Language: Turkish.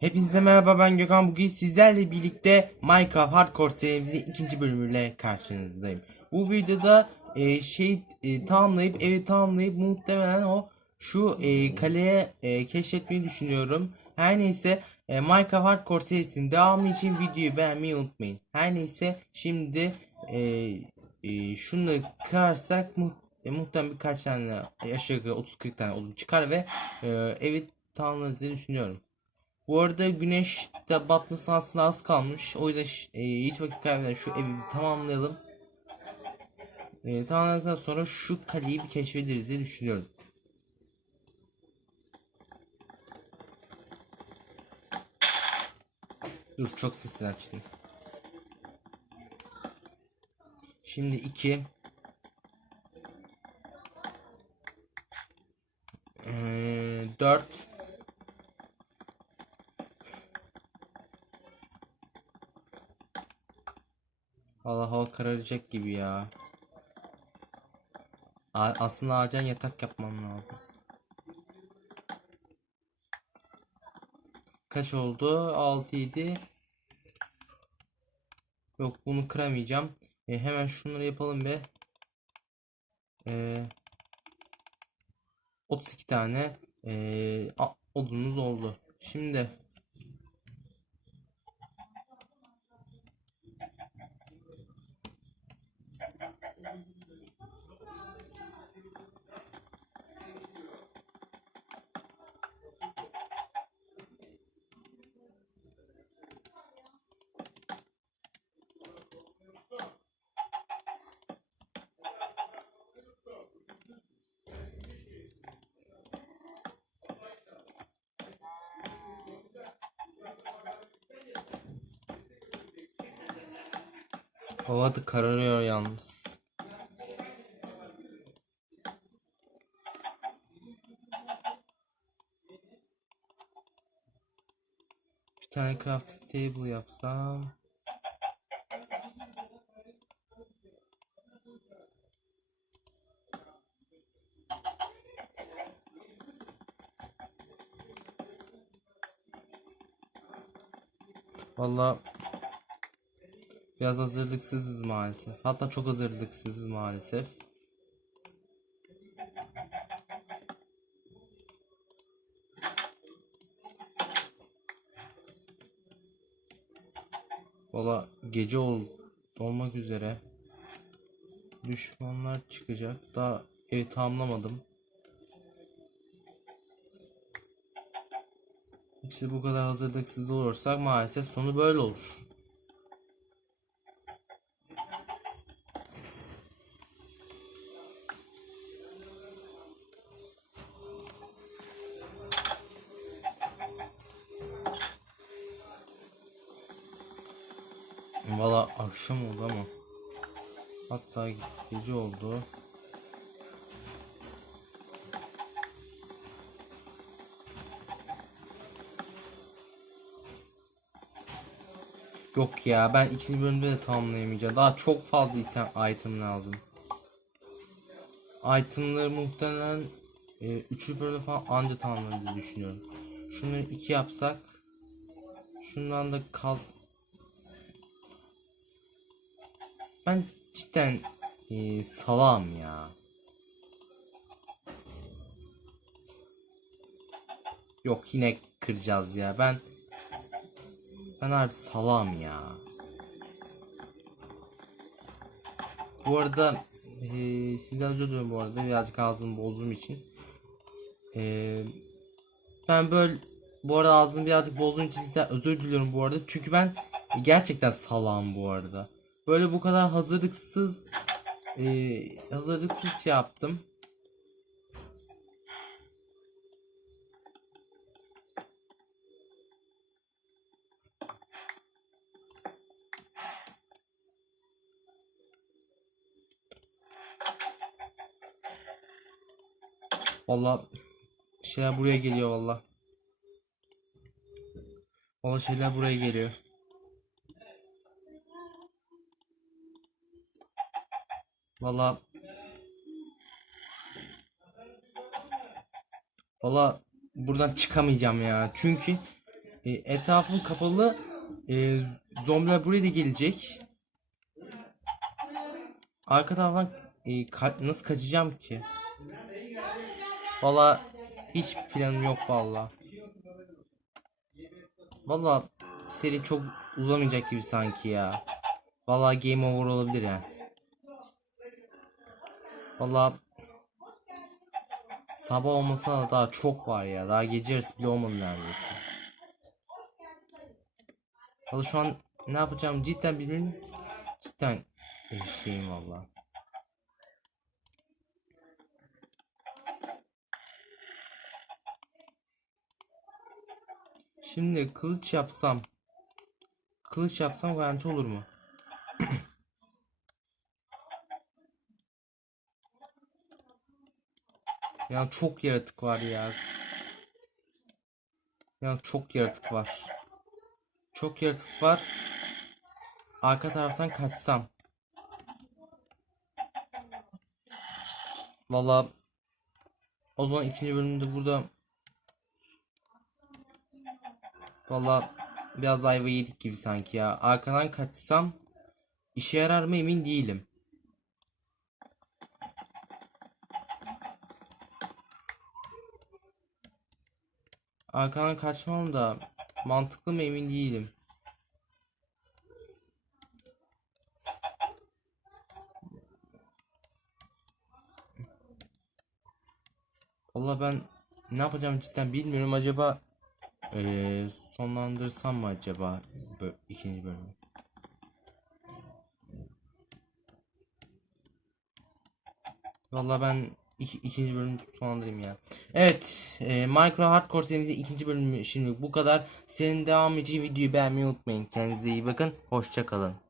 Hepinize merhaba ben Gökhan bugün sizlerle birlikte Minecraft Hardcore serimizin ikinci bölümüyle karşınızdayım. Bu videoda e, şey e, tamamlayıp evi tamamlayıp muhtemelen o şu e, kaleye e, keşfetmeyi düşünüyorum. Her neyse e, Minecraft Hardcore serisinin devamı için videoyu beğenmeyi unutmayın. Her neyse şimdi e, e, şunu kırarsak mu, e, muhtemelen birkaç tane aşağı yukarı 30-40 tane odun çıkar ve e, evi tamamladığını düşünüyorum. Bu arada güneş de batmasına aslında az kalmış. O yüzden e, hiç vakit kaybeden şu evi tamamlayalım. E, tamamladıktan sonra şu kaleyi bir keşfederiz diye düşünüyorum. Dur çok sesini açtım. Şimdi 2 4 Allah hava kararacak gibi ya. Aslında acilen yatak yapmam lazım. Kaç oldu? 6 7. Yok bunu kıramayacağım. E, hemen şunları yapalım be. E, 32 tane e, odunumuz oldu. Şimdi hava da kararıyor yalnız. Bir tane crafting table yapsam. Vallahi biraz hazırlıksızız maalesef. Hatta çok hazırlıksızız maalesef. Valla gece ol olmak üzere. Düşmanlar çıkacak. Daha evi tamamlamadım. İşte bu kadar hazırlıksız olursak maalesef sonu böyle olur. Valla akşam oldu ama hatta gece oldu. Yok ya ben ikinci bölümde de tamamlayamayacağım. Daha çok fazla item, item lazım. Itemları muhtemelen e, üçüncü bölümde falan anca tamamlarım düşünüyorum. Şunları iki yapsak şundan da kaz Ben cidden e, salam ya. Yok yine kıracağız ya. Ben ben harbi salam ya. Bu arada e, sizden özür diliyorum bu arada birazcık ağzımı bozduğum için. E, ben böyle bu arada ağzımı birazcık bozduğum için sizden özür diliyorum bu arada. Çünkü ben gerçekten salam bu arada. Böyle bu kadar hazırlıksız e, hazırlıksız şey yaptım. Valla şeyler buraya geliyor valla. Valla şeyler buraya geliyor. Valla Valla buradan çıkamayacağım ya. Çünkü e, etrafım kapalı. E, zombiler buraya da gelecek. Arka taraftan e, ka- nasıl kaçacağım ki? Valla hiç planım yok valla. Valla seri çok uzamayacak gibi sanki ya. Valla game over olabilir yani. Valla sabah olmasına da daha çok var ya. Daha gece yarısı bile olmadı neredeyse. Valla şu an ne yapacağım cidden bilmiyorum. Cidden şeyim valla. Şimdi kılıç yapsam Kılıç yapsam garanti olur mu? ya çok yaratık var ya. Ya çok yaratık var. Çok yaratık var. Arka taraftan kaçsam. Valla o zaman ikinci bölümde burada Valla biraz ayva yedik gibi sanki ya. Arkadan kaçsam işe yarar mı emin değilim. Arkadan kaçmam da mantıklı mı emin değilim. Valla ben ne yapacağım cidden bilmiyorum. Acaba ee, sonlandırsam mı acaba bö- ikinci bölümü? Valla ben iki, ikinci bölümü sonlandırayım ya. Evet, e, Minecraft Hardcore serimizin ikinci bölümü şimdi bu kadar. Senin devam için videoyu beğenmeyi unutmayın. Kendinize iyi bakın. Hoşça kalın.